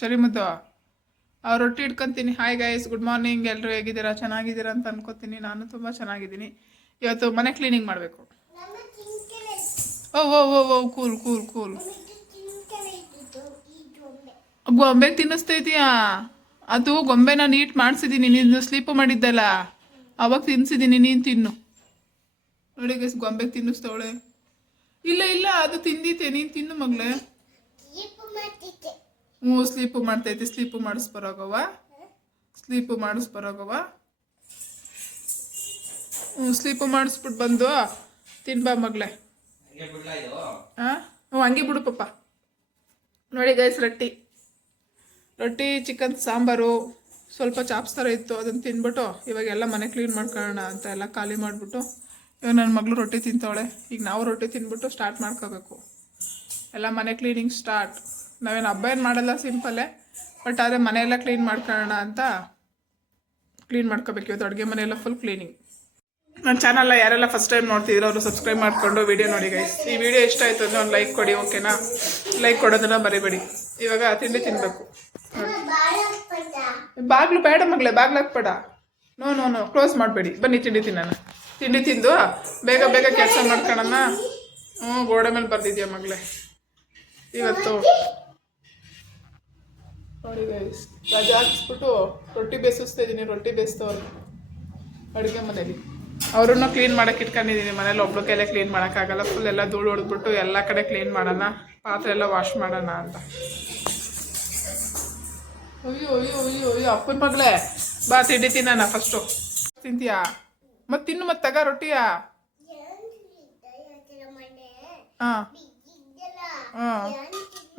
ಸರಿ ಆ ರೊಟ್ಟಿ ಇಟ್ಕೊತೀನಿ. ಹಾಯ್ ಗಾಯ್ಸ್ ಗುಡ್ ಮಾರ್ನಿಂಗ್ ಎಲ್ಲರೂ ಹೇಗಿದ್ದೀರಾ? ಚೆನ್ನಾಗಿದ್ದೀರಾ ಅಂತ ಅನ್ಕೋತೀನಿ. ನಾನು ತುಂಬ ಚೆನ್ನಾಗಿದ್ದೀನಿ. ಇವತ್ತು ಮನೆ ಕ್ಲೀನಿಂಗ್ ಮಾಡಬೇಕು. ಓ ಓ ಓ ಓ ಕೂಲ್ ಕೂಲ್ ಕೂಲ್ ಗೊಂಬೆ ತಿನ್ನಿಸ್ತಾ ಇದೀಯಾ? ಅದು ಗೊಂಬೆನ ನೀಟ್ ಮಾಡಿಸಿದ್ದೀನಿ ನೀನು ಸ್ಲೀಪ್ ಮಾಡಿದ್ದಲ್ಲ? ಅವಾಗ ತಿನ್ಸಿದ್ದೀನಿ ನೀನು ತಿನ್ನು. ನೋಡಿ ಗೈಸ್ ಗೊಂಬೆ ತಿನ್ನಿಸ್ತವಳೆ. ಇಲ್ಲ ಇಲ್ಲ, ಅದು ತಿಂದಿತ್ತೆ ನೀನು ತಿನ್ನು ಮಗಳೇ. ಹ್ಞೂ ಸ್ಲೀಪು ಮಾಡ್ತೈತಿ ಸ್ಲೀಪು ಮಾಡಿಸ್ಬರೋಗವ ಸ್ಲೀಪು ಮಾಡಿಸ್ಬರೋಗವ ಹ್ಞೂ ಸ್ಲೀಪು ಮಾಡಿಸ್ಬಿಟ್ಟು ಬಂದು ತಿನ್ಬಾ ಮಗಳೇ. ಹಾಂ ಹ್ಞೂ ಹಂಗೆ ಬಿಡು ಪಪ್ಪ. ನೋಡಿ ಗೈಸ್ ರೊಟ್ಟಿ. ರೊಟ್ಟಿ ಚಿಕನ್ ಸಾಂಬಾರು ಸ್ವಲ್ಪ ಚಾಪ್ಸ್ ಥರ ಇತ್ತು ಅದನ್ನು ತಿನ್ಬಿಟ್ಟು ಇವಾಗ ಎಲ್ಲ ಮನೆ ಕ್ಲೀನ್ ಮಾಡ್ಕೊಳ್ಳೋಣ ಅಂತ ಎಲ್ಲ ಖಾಲಿ ಮಾಡಿಬಿಟ್ಟು ಇವಾಗ ನನ್ನ ಮಗಳು ರೊಟ್ಟಿ ತಿಂತವಳೆ. ಈಗ ನಾವು ರೊಟ್ಟಿ ತಿನ್ಬಿಟ್ಟು ಸ್ಟಾರ್ಟ್ ಮಾಡ್ಕೋಬೇಕು. ಎಲ್ಲ ಮನೆ ಕ್ಲೀನಿಂಗ್ ಸ್ಟಾರ್ಟ್ ನಾವೇನು ಹಬ್ಬ ಏನು ಮಾಡಲ್ಲ ಸಿಂಪಲ್ಲೇ, ಬಟ್ ಆದರೆ ಮನೆಯೆಲ್ಲ ಕ್ಲೀನ್ ಮಾಡ್ಕೊಳ್ಳೋಣ ಅಂತ ಕ್ಲೀನ್ ಮಾಡ್ಕೋಬೇಕು. ಇವತ್ತು ಅಡುಗೆ ಮನೆಯೆಲ್ಲ ಫುಲ್ ಕ್ಲೀನಿಂಗ್ ನನ್ನ ಚಾನಲ್ನ ಯಾರೆಲ್ಲ ಫಸ್ಟ್ ಟೈಮ್ ನೋಡ್ತಿದ್ರು ಅವರು ಸಬ್ಸ್ಕ್ರೈಬ್ ಮಾಡಿಕೊಂಡು ವೀಡಿಯೋ ನೋಡಿ ಗೈಸ್ ಈ ವಿಡಿಯೋ ಇಷ್ಟ ಆಯಿತು ಅಂದರೆ ಒಂದು ಲೈಕ್ ಕೊಡಿ ಓಕೆನಾ ಲೈಕ್ ಕೊಡೋದನ್ನ ಮರಿಬೇಡಿ. ಇವಾಗ ತಿಂಡಿ ತಿನ್ನಬೇಕು ಬಾಗ್ಲು ಬೇಡ ಮಗಳೇ, ಬಾಗ್ಲು ಹಾಕ್ಬೇಡ. ನೋ ನೋ ನೋ ಕ್ಲೋಸ್ ಮಾಡಬೇಡಿ. ಬನ್ನಿ, ತಿಂಡಿ ತಿನ್ನೋಣ. ತಿಂಡಿ ತಿಂದು ಬೇಗ ಬೇಗ ಕೆಲಸ ಮಾಡ್ಕೊಳ್ಳೋಣ ಹ್ಞೂ ಗೋಡೆ ಮೇಲೆ ಬರ್ದಿದ್ಯಾ ಮಗಳೇ? ಇವತ್ತು ನೋಡಿ ಗೈಸ್ ರಜೆ ಹಾಕ್ಸ್ಬಿಟ್ಟು ರೊಟ್ಟಿ ಬೇಯಿಸ್ತಾ ಇದ್ದೀನಿ. ರೊಟ್ಟಿ ಬೇಯಿಸ್ತವ್ರು ಅಡುಗೆ ಮನೇಲಿ. ಅವ್ರನ್ನೂ ಕ್ಲೀನ್ ಮಾಡೋಕೆ ಇಟ್ಕೊಂಡಿದ್ದೀನಿ. ಮನೇಲಿ ಒಬ್ಳು ಕೈಲೇ ಕ್ಲೀನ್ ಮಾಡೋಕ್ಕಾಗಲ್ಲ. ಫುಲ್ ಎಲ್ಲ ಧೂಳು ಹೊಡೆದ್ಬಿಟ್ಟು ಎಲ್ಲ ಕಡೆ ಕ್ಲೀನ್ ಮಾಡೋಣ. ಪಾತ್ರೆ ಎಲ್ಲ ವಾಶ್ ಮಾಡೋಣ ಅಂತ. ಅಯ್ಯೋ ಅಯ್ಯೋ ಅಯ್ಯೋ ಅಯ್ಯೋ ಅಪ್ಪನ ಮಗಳೇ. ಬಾ ತಿಂಡಿ ತಿನ್ನೋಣ ಫಸ್ಟು ತಿಂತೀಯಾ? ಮತ್ತೆ ತಿನ್ನು ಮತ್ತೆ ತಗ ರೊಟ್ಟಿಯಾ? ಹಾಂ. ಹಾಂ.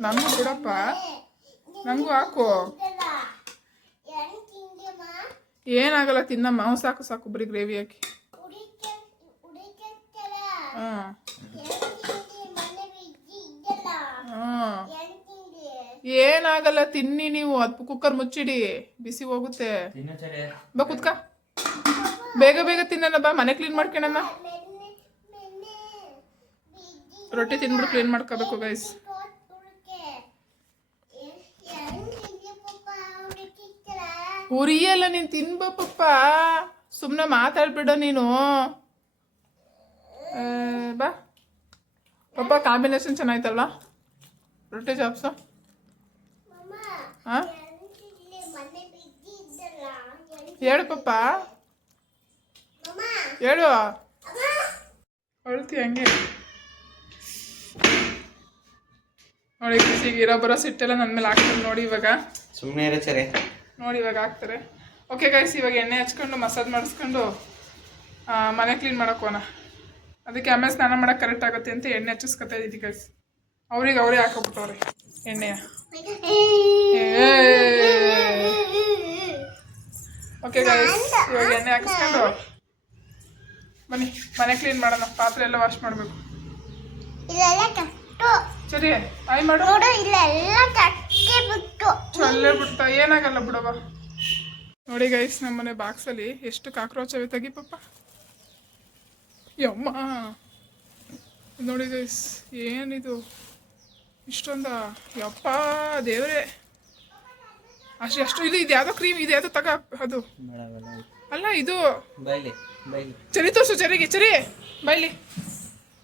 ನನಗೂ ಬಿಡಪ್ಪ. ನನಗೂ ಹಾಕು. ಏನಾಗಲ್ಲ ತಿನ್ನಮ್ಮ. ಹ್ಞೂ ಸಾಕು ಸಾಕು. ಬರೀ ಗ್ರೇವಿ ಹಾಕಿ. ಏನಾಗಲ್ಲ ತಿನ್ನಿ ನೀವು. ಅದು ಕುಕ್ಕರ್ ಮುಚ್ಚಿಡಿ. ಬಿಸಿ ಹೋಗುತ್ತೆ. ಬಾ ಕುತ್ಕ. ಬೇಗ ಬೇಗ ತಿನ್ನೋಣ ಬಾ. ಮನೆ ಕ್ಲೀನ್ ಮಾಡ್ಕೊಳಮ್ಮ ರೊಟ್ಟಿ ತಿನ್ಬಿಟ್ಟು ಕ್ಲೀನ್ ಮಾಡ್ಕೋಬೇಕು ಗೈಸ್ ಉರಿಯಲ್ಲ ನೀನು ತಿನ್ಬ ಪಪ್ಪ ಸುಮ್ಮನೆ ಮಾತಾಡ್ಬಿಡ ನೀನು. ಬಾ. ಪಪ್ಪ ಕಾಂಬಿನೇಷನ್ ಚೆನ್ನಾಯ್ತಲ್ಲ ರೊಟ್ಟಿ ಜಾಬ್ಸು ಹಾಂ ಹೇಳು ಪಪ್ಪ. ಹೇಳು. ಅಳ್ತಿ ಹಂಗೆ. ನೋಡಿ, ಖುಷಿಗೆ ಇರೋ ಬರೋ ಸಿಟ್ಟೆಲ್ಲ ನನ್ನ ಮೇಲೆ ಹಾಕ್ತಾರೆ ನೋಡಿ ಇವಾಗ. ಸುಮ್ಮನೆ ಇರಚರೆ ನೋಡಿ ಇವಾಗ ಹಾಕ್ತಾರೆ. ಓಕೆ ಗೈಸ್ ಇವಾಗ ಎಣ್ಣೆ ಹಚ್ಕೊಂಡು ಮಸಾಜ್ ಮಾಡಿಸ್ಕೊಂಡು ಮನೆ ಕ್ಲೀನ್ ಮಾಡೋಕೋಣ ಅದಕ್ಕೆ ಆಮೇಲೆ ಸ್ನಾನ ಮಾಡೋಕೆ ಕರೆಕ್ಟ್ ಆಗುತ್ತೆ ಅಂತ ಎಣ್ಣೆ ಹಚ್ಚಿಸ್ಕೊತಾ ಇದ್ದೀವಿ ಗೈಸ್ ಅವ್ರಿಗೆ ಅವರೇ ಹಾಕೋಬಿಟ್ಟವ್ರೆ ಎಣ್ಣೆಯ. ಓಕೆ ಗೈಸ್ ಇವಾಗ ಎಣ್ಣೆ ಹಾಕಿಸ್ಕೊಂಡು ಬನ್ನಿ ಮನೆ ಕ್ಲೀನ್ ಮಾಡೋಣ. ಪಾತ್ರೆ ಎಲ್ಲ ವಾಶ್ ಮಾಡಬೇಕು. ಸರಿ ಆಯ್ ಮಾಡು. ನೋಡು ಇಲ್ಲೆಲ್ಲ ಚೊಲ್ಲೆ ಬಿಡ್ತಾ ಏನಾಗಲ್ಲ ಬಿಡವ ನೋಡಿ ಗೈಸ್ ನಮ್ಮನೆ ಬಾಕ್ಸಲ್ಲಿ ಎಷ್ಟು ಕಾಕ್ರೋಚ್ ಅವೆ ತೆಗಿ ಪಪ್ಪ ಯಮ್ಮ. ನೋಡಿ ಗೈಸ್ ಏನಿದು? ಇಷ್ಟೊಂದ? ಯಪ್ಪ ದೇವರೇ. ಅಷ್ಟು ಅಷ್ಟು ಇದು ಇದು ಯಾವುದೋ ಕ್ರೀಮ್ ಇದು ಯಾವುದೋ ತಗ ಅದು. ಅಲ್ಲ ಇದು ಚರಿ ತೋರ್ಸು ಚರಿಗೆ ಚರಿ. ಬೈಲಿ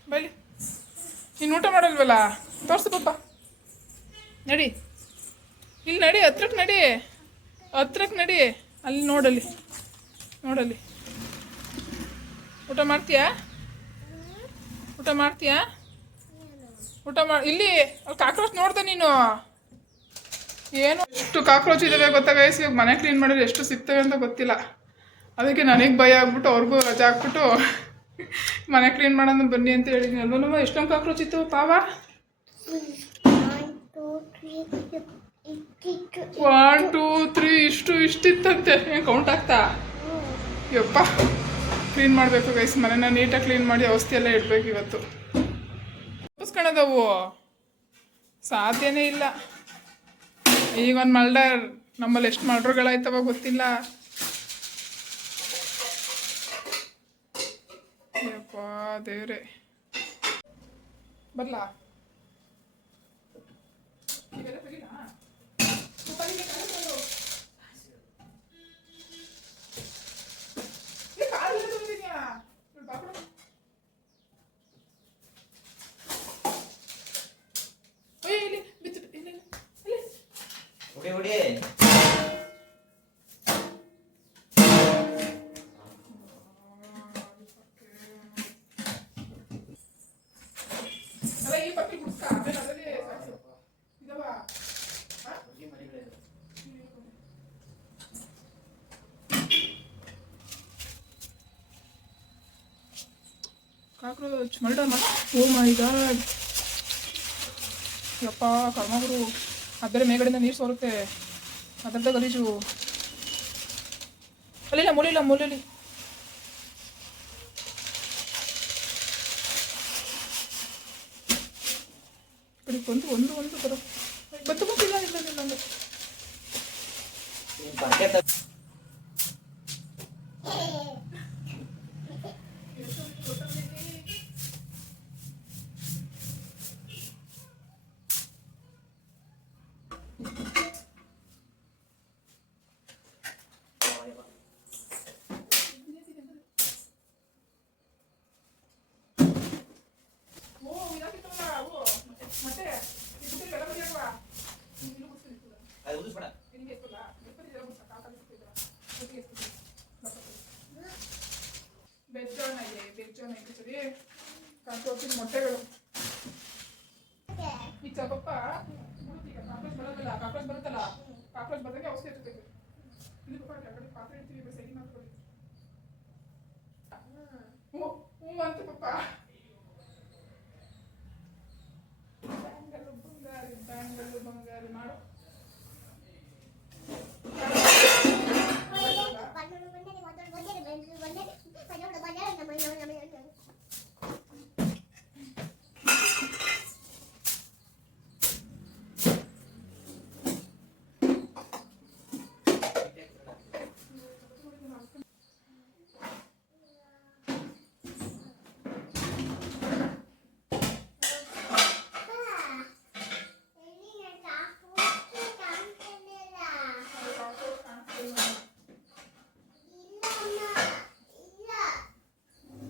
ಬೈಲಿ. ನೀನು ಊಟ ಮಾಡಲ್ವಲ್ಲ? ತೋರ್ಸು ಪಪ್ಪ. ನಡಿ. ಇಲ್ಲಿ ನಡಿ ಹತ್ರಕ್ಕೆ ನಡಿ. ಹತ್ರಕ್ಕೆ ನಡಿ. ಅಲ್ಲಿ ನೋಡಲಿ. ನೋಡಲಿ. ಊಟ ಮಾಡ್ತೀಯಾ? ಊಟ ಮಾಡ್ತೀಯಾ? ಊಟ ಮಾಡಿ ಇಲ್ಲಿ ಕಾಕ್ರೋಚ್ ನೋಡ್ದೆ ನೀನು. ಏನು? ಎಷ್ಟು ಕಾಕ್ರೋಚ್ ಇದ್ದಾವೆ ಗೊತ್ತಾ ಗೈಸ್ ಇವಾಗ ಮನೆ ಕ್ಲೀನ್ ಮಾಡಿದ್ರೆ ಎಷ್ಟು ಸಿಗ್ತವೆ ಅಂತ ಗೊತ್ತಿಲ್ಲ. ಅದಕ್ಕೆ ನನಗೆ ಭಯ ಆಗ್ಬಿಟ್ಟು ಅವ್ರಿಗೂ ರಜಾ ಹಾಕ್ಬಿಟ್ಟು ಮನೆ ಕ್ಲೀನ್ ಮಾಡೋಣ ಬನ್ನಿ ಅಂತ ಹೇಳಿದ್ದೀನಿ ಅಲ್ವ ನಮ್ಮ ಎಷ್ಟೊಂದು ಕಾಕ್ರೋಚ್ ಇತ್ತು ಪಾವ? ಒನ್ ಟೂ ತ್ರೀ ಇಷ್ಟು ಇಷ್ಟಿತ್ತಂತೆ. ಏನು ಕೌಂಟ್ ಆಗ್ತಾ? ಯಪ್ಪ. ಕ್ಲೀನ್ ಮಾಡಬೇಕು ಗೈಸ್ ಮನೆನ ನೀಟಾಗಿ ಕ್ಲೀನ್ ಮಾಡಿ ಔಷಧಿ ಎಲ್ಲ ಇಡಬೇಕು ಇವತ್ತು. ತಪ್ಪಿಸ್ಕೊಳೋದವು ಸಾಧ್ಯನೇ ಇಲ್ಲ. ಈಗ ಒಂದು ಮಲ್ಡರ್. ನಮ್ಮಲ್ಲಿ ಎಷ್ಟು ಮಲ್ಡ್ರುಗಳಾಯ್ತವ ಗೊತ್ತಿಲ್ಲ. ಯಪ್ಪ ದೇವ್ರೆ. ಬರ್ಲಾ? ಹೊಡಿ ಹೊಡಿ ಅಲ್ಲ ಈ ಪಕ್ಕಿ ಗುಡ್ಸ್ಕ ಆಮೇಲೆ ಅದರಲ್ಲಿ ಸಾಕ್ಸು ಇದವ ಹಾ? Cockroach murder oh my god ಯಪ್ಪ ಕರ್ಮಗುರು ಅದರ ಮೇಗಡೆಯಿಂದ ನೀರು ಸೋರುತ್ತೆ. ಅದರದ್ದೇ ಗಲೀಜು. ಅಲ್ಲಿಲ್ಲ ಮುಳಿಲ್ಲ ಮೂಲೆಯಲ್ಲಿ ಕಡೆ ಬಂತು ಒಂದು ಒಂದು ಬರೋ ಬಂತು ಬಂತಿಲ್ಲ ಇಲ್ಲ ಇಲ್ಲ ಇಲ್ಲ ಈ ಬಕೆಟ್ ಓ ಇದಾಕಿತ್ತಲ್ಲ ಓ ಮತ್ತೆ ಇದು ಎಲ್ಲ ಬದಿಯಾಗವಾ ಇನ್ನು ಕೂತ್ಕೊಂಡಿತ್ತು ಅದು ಉದಿಸ್ಬೇಡ ನಿಮಗೆ ಎತ್ತಲ್ಲ ಎಪ್ಪತ್ತಿದ್ದೀರ ಗೊತ್ತಾ ಕಾಕಾಲಿ ಸಿಕ್ಕಿದ್ರ ಒಟ್ಟಿಗೆ ಎತ್ತಿದ್ದೀರ ಬೆಜ್ಜೋಣ ಇದೆ ಬೆಜ್ಜೋಣ ಇದೆ ಸರಿ ಕಾಕೋಚಿನ ಮೊಟ್ಟೆಗಳು ಈ ಚಪಪ್ಪ ಈಗ ಕಾಕ್ರೋಚ್ ಬರೋದಲ್ಲ ಕಾಕ್ರೋಚ್ ಬರುತ್ತಲ್ಲ ಕಾಕ್ರೋಚ್ ಬರೋದಕ್ಕೆ ಅವಸ್ಥೆ ಹಚ್ಚಬೇಕು ಇಲ್ಲಿ ಪಾಪ ಕೆಳಗಡೆ ಪಾತ್ರೆ ಇಡ್ತೀವಿ ಸೈಡ್ ಮಾಡ್ಕೊಳ್ಳಿ ಹ್ಞೂ ಹ್ಞೂ ಅಂತ ಪಪ್ಪ ಬ್ಯಾಂಗಲ್ಲು ಬಂಗಾರಿ ಬ್ಯಾಂಗಲ್ಲು ಬಂಗಾರಿ ಮಾಡು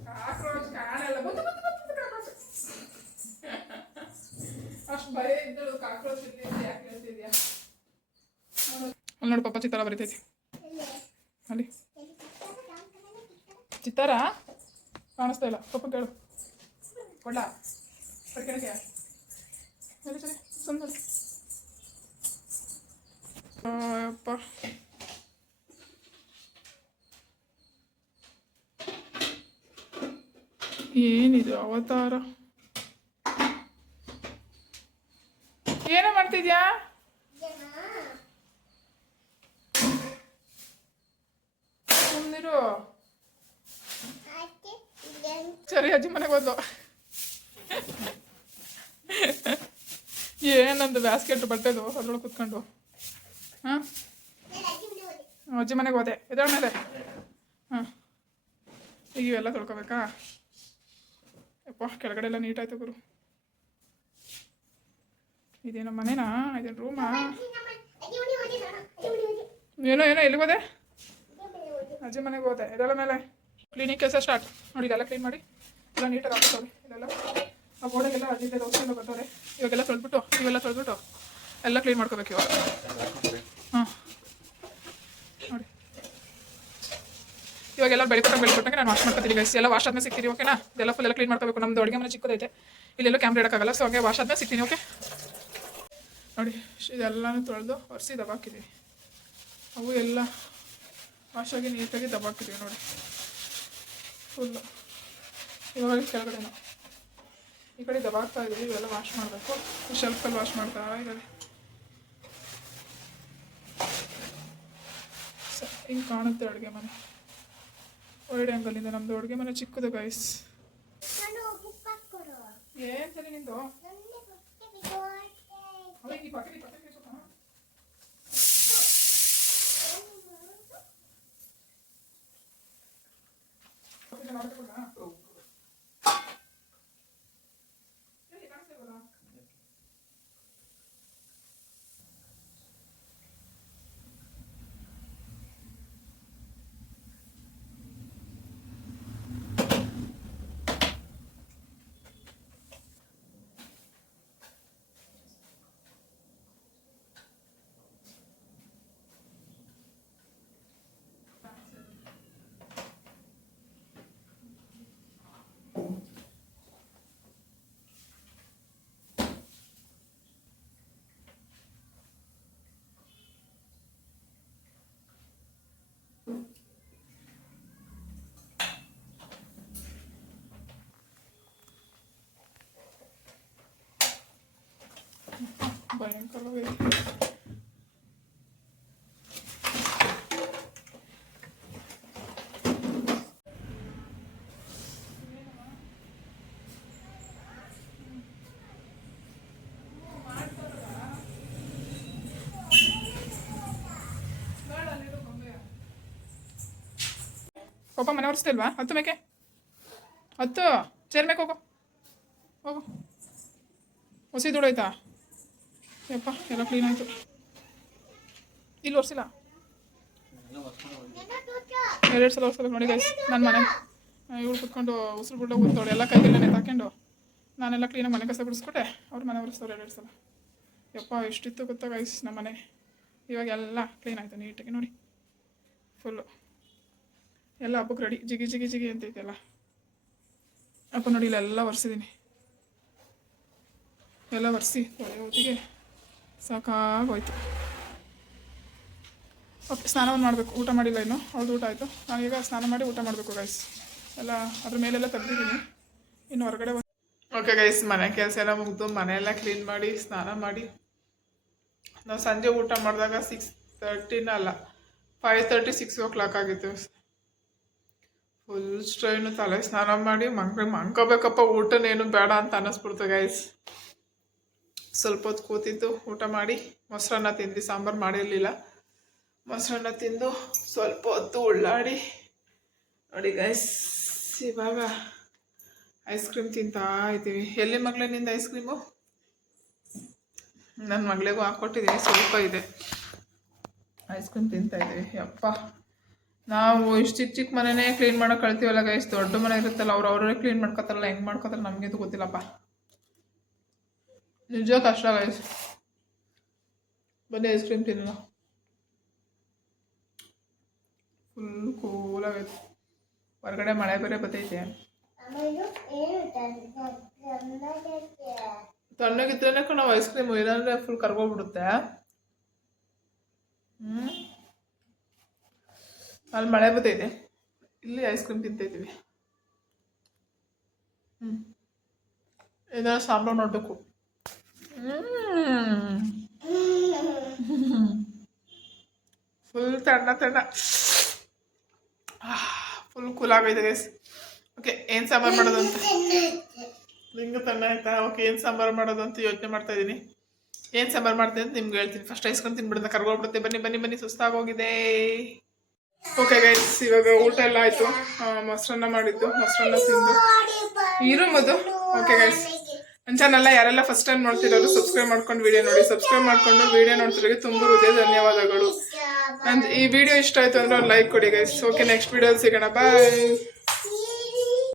ಕಾಕ್ರೋಚ್ ಕಾಣಲ್ಲ ಬಂತು ಬಂತು ಬಂತು ಕಾಕ್ರೋಚ್ ಅಷ್ಟು ಭಯ ಇದ್ದಳು ಕಾಕ್ರೋಚ್ ಇಲ್ಲಿ ಅಂತ ಯಾಕೆ ಹೇಳ್ತಿದ್ಯಾ ಚಿತ್ತಾರ ಬರೀತೈತಿ. ಅಲ್ಲಿ. ಚಿತ್ತಾರ? ಕಾಣಿಸ್ತಾ ಇಲ್ಲ. ಪಪ್ಪ ಕೇಳು. ಕೊಡ್ಲ. ಪಡ್ಕೆಣಕ್ಕೆ ಸರಿ ಅಪ್ಪ ಏನಿದು ಅವತಾರ? ಏನೋ ಮಾಡ್ತಿದ್ಯಾ? ಸರಿ ಅಜ್ಜಿ, ಮನೆಗೆ ಹೋದ್ಲು. ಏನಂದು ಬ್ಯಾಸ್ಕೆಟ್ ಬಟ್ಟೆದು ಅದ್ರೊಳಗೆ ಕುತ್ಕೊಂಡು. ಹಾಂ? ಅಜ್ಜಿ ಮನೆಗೆ ಹೋದೆ. ಇದ್ರ ಮೇಲೆ. ಹಾಂ. ಈಗ ಇವೆಲ್ಲ ತೊಳ್ಕೊಬೇಕಾ? ಯಪ್ಪ, ಕೆಳಗಡೆ ಎಲ್ಲ ನೀಟಾಯ್ತು ಗುರು. ಇದೇನೋ ಮನೆನಾ? ಇದೇನು ರೂಮಾ ಏನೋ ಏನೋ, ಎಲ್ಲಿಗೆ ಹೋದೆ? ಅಜ್ಜಿ ಮನೆಗೆ ಹೋದೆ. ಇದೆಲ್ಲ ಮೇಲೆ ಕ್ಲೀನಿಂಗ್ ಕೆಲಸ ಸ್ಟಾರ್ಟ್ ನೋಡಿ, ಇದೆಲ್ಲ ಕ್ಲೀನ್ ಮಾಡಿ, ಎಲ್ಲ ನೀಟಾಗಿ ಹಾಕ್ತವ್ರಿ ಇದೆಲ್ಲ ಆ ಗೋಡೆಗೆಲ್ಲ ಅಜ್ಜಿಗೆ ದೋಸೆ ಎಲ್ಲ ಬರ್ತಾರೆ ಇವಾಗೆಲ್ಲ ತೊಳೆದ್ಬಿಟ್ಟು, ಇವೆಲ್ಲ ತೊಳೆದ್ಬಿಟ್ಟು ಎಲ್ಲ ಕ್ಲೀನ್ ಮಾಡ್ಕೋಬೇಕು ಇವಾಗ. ಹಾಂ. ನೋಡಿ. ಇವಾಗೆಲ್ಲ ಬೆಳಿಕೊಟ್ಟಾಗ ಬೆಳಿಕೊಟ್ಟಾಗ ನಾನು ವಾಶ್ ಮಾಡ್ತೀನಿ ಗೈಸ್ ಎಲ್ಲ ವಾಶ್ ಆದ್ಮೇಲೆ ಸಿಗ್ತೀನಿ ಓಕೆನಾ ಇದೆಲ್ಲ ಫುಲ್ ಎಲ್ಲ ಕ್ಲೀನ್ ಮಾಡ್ಕೋಬೇಕು. ನಮ್ದು ಅಡುಗೆ ಮನೆ ಚಿಕ್ಕದೈತೆ. ಇಲ್ಲೆಲ್ಲ ಕ್ಯಾಮ್ರಾ ಇಡೋಕ್ಕಾಗಲ್ಲ ಸೊ ಹಂಗೆ ವಾಶ್ ಆದ್ಮೇಲೆ ಸಿಗ್ತೀನಿ ಓಕೆ ನೋಡಿ, ಇದೆಲ್ಲನೂ ತೊಳೆದು ಒರೆಸಿ ದಬಾಕಿದ್ದೀವಿ ಅವು ಎಲ್ಲ ವಾಶ್ ಆಗಿ ನೀಟಾಗಿ ದಬ್ಬಾಕಿದ್ದೀವಿ ನೋಡಿ. ಫುಲ್ಲು ಇವಾಗ ಕೆಳಗಡೆನೂ. ಈ ಕಡೆ ದಬಾಕ್ತಾ ಇದ್ದೀವಿ ಇವೆಲ್ಲ ವಾಶ್ ಮಾಡಬೇಕು. ಶೆಲ್ಫಲ್ಲಿ ವಾಶ್ ಮಾಡ್ತಾ ಇದ್ದಾರೆ. ಸ ಹಿಂಗೆ ಕಾಣುತ್ತೆ ಅಡುಗೆ ಮನೆ. ಒಳ್ಳೆ ಅಂಗಲಿಂದ ನಮ್ಮದು ಅಡುಗೆ ಮನೆ ಚಿಕ್ಕದು ಗೈಸ್ ಏನು ಸರಿ ನಿಂದು? நடத்தப்படலாம் ಭಯಂಕರವಾಗೈತೆ ಪಾಪ ಮನೆ ಒರೆಸ್ತಿಲ್ವಾ ಹತ್ತು ಮೇಕೆ ಹತ್ತು ಚೇರ್ ಮೇಕೆ ಹೋಗೋ ಹೋಗು ಹೊಸಿ ದುಡೋಯ್ತಾ ಯಪ್ಪ ಎಲ್ಲ ಕ್ಲೀನ್ ಆಯಿತು ಇಲ್ಲಿ ಒರೆಸಿಲ್ಲ ಎರಡು ಸಲ ಒರೆಸಲ್ಲ ನೋಡಿ ಗೈಸ್ ನನ್ನ ಮನೆ ಇವ್ರು ಕುತ್ಕೊಂಡು ಉಸಿರು ಬಿಡೋ ಕೂತವಳು ಎಲ್ಲ ನಾನು ನೆತ್ತಾಕೊಂಡು ನಾನೆಲ್ಲ ಕ್ಲೀನಾಗಿ ಮನೆ ಕಸ ಬಿಡಿಸ್ಕೊಟ್ಟೆ ಅವ್ರು ಮನೆ ಒರೆಸ್ತವ್ರು ಎರಡು ಸಲ ಯಪ್ಪ ಎಷ್ಟಿತ್ತು ಗೊತ್ತಾ ಗೈಸ್ ನಮ್ಮ ಮನೆ ಇವಾಗ ಎಲ್ಲ ಕ್ಲೀನ್ ಆಯಿತು ನೀಟಾಗಿ ನೋಡಿ ಫುಲ್ಲು ಎಲ್ಲ ಹಬ್ಬಕ್ಕೆ ರೆಡಿ ಜಿಗಿ ಜಿಗಿ ಜಿಗಿ ಅಂತ ಅಂತೈತೆಲ್ಲ ಅಪ್ಪ ನೋಡಿ ಇಲ್ಲೆಲ್ಲ ಒರೆಸಿದ್ದೀನಿ ಎಲ್ಲ ಒರೆಸಿ ಹೊತ್ತಿಗೆ ಸಾಕಾಗೋಯ್ತು. ಓಕೆ ಸ್ನಾನವನ್ನು ಮಾಡಬೇಕು, ಊಟ ಮಾಡಿಲ್ಲ ಇನ್ನು? ಅವ್ರದ್ದು ಊಟ ಆಯಿತು. ನಾನೀಗ ಸ್ನಾನ ಮಾಡಿ ಊಟ ಮಾಡಬೇಕು ಗೈಸ್ ಎಲ್ಲ, ಅದ್ರ ಮೇಲೆಲ್ಲ ತೆಗ್ದಿದ್ದೀನಿ. ಇನ್ನು ಹೊರಗಡೆ ಓಕೆ ಗೈಸ್ ಮನೆ ಕೆಲಸ ಎಲ್ಲ ಮುಗಿದು ಮನೆಯೆಲ್ಲ ಕ್ಲೀನ್ ಮಾಡಿ, ಸ್ನಾನ ಮಾಡಿ. ನಾವು ಸಂಜೆ ಊಟ ಮಾಡಿದಾಗ ಸಿಕ್ಸ್ ತರ್ಟಿನ ಅಲ್ಲ five thirty six o'clock ಆಗಿತ್ತು. ಫುಲ್ ಸ್ಟ್ರೈನು ತಲೆ ಸ್ನಾನ ಮಾಡಿ ಮಂಕ್ ಮಂಕೋಬೇಕಪ್ಪ ಊಟನೇನು ಬೇಡ ಅಂತ ಅನ್ನಿಸ್ಬಿಡ್ತು ಗೈಸ್ ಸ್ವಲ್ಪ ಹೊತ್ತು ಕೂತಿದ್ದು ಊಟ ಮಾಡಿ, ಮೊಸರನ್ನ ತಿಂದು ಸಾಂಬಾರು ಮಾಡಿರಲಿಲ್ಲ. ಮೊಸರನ್ನ ತಿಂದು ಸ್ವಲ್ಪ ಹೊತ್ತು ಉಳ್ಳಾಡಿ. ನೋಡಿ ಗೈಸ್ ಇವಾಗ ಐಸ್ ಕ್ರೀಮ್ ತಿಂತಾ ಇದ್ದೀವಿ. ಎಲ್ಲಿ ಮಗಳಿಂದ ಐಸ್ ಕ್ರೀಮು ನನ್ನ ಮಗಳಿಗೂ ಹಾಕ್ಕೊಟ್ಟಿದ್ದೀನಿ ಸ್ವಲ್ಪ ಇದೆ. ಐಸ್ ಕ್ರೀಮ್ ತಿಂತಾ ಇದ್ದೀವಿ. ಯಪ್ಪ. ನಾವು ಇಷ್ಟು ಚಿಕ್ಕ ಚಿಕ್ಕ ಮನೆಯೇ ಕ್ಲೀನ್ ಮಾಡೋಕೆ ಕಳ್ತೀವಲ್ಲ ಗೈಸ್ ದೊಡ್ಡ ಮನೆ ಇರುತ್ತಲ್ಲ, ಅವ್ರು ಅವರೇ ಕ್ಲೀನ್ ಮಾಡ್ಕೊತಾರಲ್ಲ, ಹೆಂಗೆ ಮಾಡ್ಕೊತಾರೆ ನಮಗಂತೂ ಗೊತ್ತಿಲ್ಲಪ್ಪ. ನಿಜ ಕಷ್ಟ ಗೈಸ್ ಬನ್ನಿ ಐಸ್ ಕ್ರೀಮ್ ತಿನ್ನೋಣ ಫುಲ್ ಕೂಲಾಗೈತೆ ಹೊರಗಡೆ ಮಳೆ ಬೇರೆ ಬರ್ತೈತೆ ತಣ್ಣಗಿದ್ರೇನೆ ನಾವು ಐಸ್ ಕ್ರೀಮ್ ಇಲ್ಲಾಂದ್ರೆ ಫುಲ್ ಕರ್ಗೋಗ್ಬಿಡುತ್ತೆ ಹ್ಞೂ ಅಲ್ಲಿ ಮಳೆ ಬರ್ತೈತೆ ಇಲ್ಲಿ ಐಸ್ ಕ್ರೀಮ್ ತಿಂತೈತೀವಿ ಹ್ಞೂ ಇದೆಲ್ಲ ಸಾಂಬಾರು ನೋಡಬೇಕು ಫುಲ್ ತಣ್ಣ ತಣ್ಣ. ಫುಲ್ ಕೂಲ್ ಆಗೈತೆ ಗೈಸ್ ಓಕೆ ಏನು ಸಾಂಬಾರು ಮಾಡೋದು ಅಂತ ನಿಂಗೆ ತಣ್ಣ ಆಯ್ತಾ? ಓಕೆ ಏನು ಸಾಂಬಾರು ಮಾಡೋದು ಅಂತ ಯೋಚನೆ ಮಾಡ್ತಾ ಇದ್ದೀನಿ. ಏನು ಸಾಂಬಾರು ಮಾಡ್ತೀನಿ ಅಂತ ನಿಮ್ಗೆ ಹೇಳ್ತೀನಿ. ಫಸ್ಟ್ ಐಸ್ಕೊಂಡು ತಿನ್ಬಿಡ್ದ ಕರ್ಗೋಗ್ಬಿಡುತ್ತೆ. ಬನ್ನಿ ಬನ್ನಿ ಬನ್ನಿ, ಸುಸ್ತಾಗೋಗಿದೆ. ಓಕೆ ಗೈಸ್ ಇವಾಗ ಊಟ ಎಲ್ಲ ಆಯಿತು. ಮೊಸರನ್ನ ಮಾಡಿದ್ದು, ಮೊಸರನ್ನ ತಿಂದು. ಇರು ಮದು ಓಕೆ ಗೈಸ್ ನನ್ನ ಚಾನಲ್ನ ಯಾರೆಲ್ಲ ಫಸ್ಟ್ ಟೈಮ್ ನೋಡ್ತಿರೋರು ಸಬ್ಸ್ಕ್ರೈಬ್ ಮಾಡ್ಕೊಂಡು ವಿಡಿಯೋ ನೋಡಿ. ಸಬ್ಸ್ಕ್ರೈಬ್ ಮಾಡ್ಕೊಂಡು ವಿಡಿಯೋ ನೋಡ್ತಿರೋರಿಗೆ ತುಂಬ ಹೃದಯ ಧನ್ಯವಾದಗಳು. ನನ್ನ ಈ ವಿಡಿಯೋ ಇಷ್ಟ ಆಯಿತು ಅಂದ್ರೆ ಲೈಕ್ ಕೊಡಿ ಗೈಸ್ ಓಕೆ ನೆಕ್ಸ್ಟ್ ವಿಡಿಯೋ ಸಿಗೋಣ. ಬಾಯ್